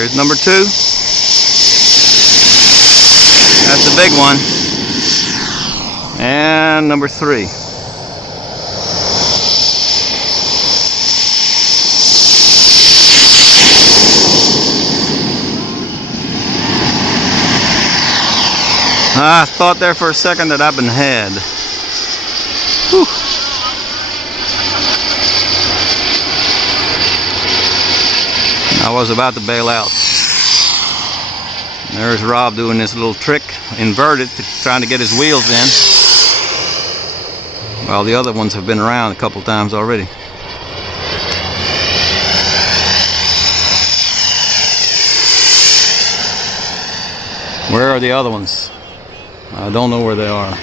There's number 2. That's the big one. And number 3. I thought there for a second that I've been had. Whew. I was about to bail out. There's Rob doing this little trick, inverted, trying to get his wheels in. While the other ones have been around a couple times already. Where are the other ones? I don't know where they are.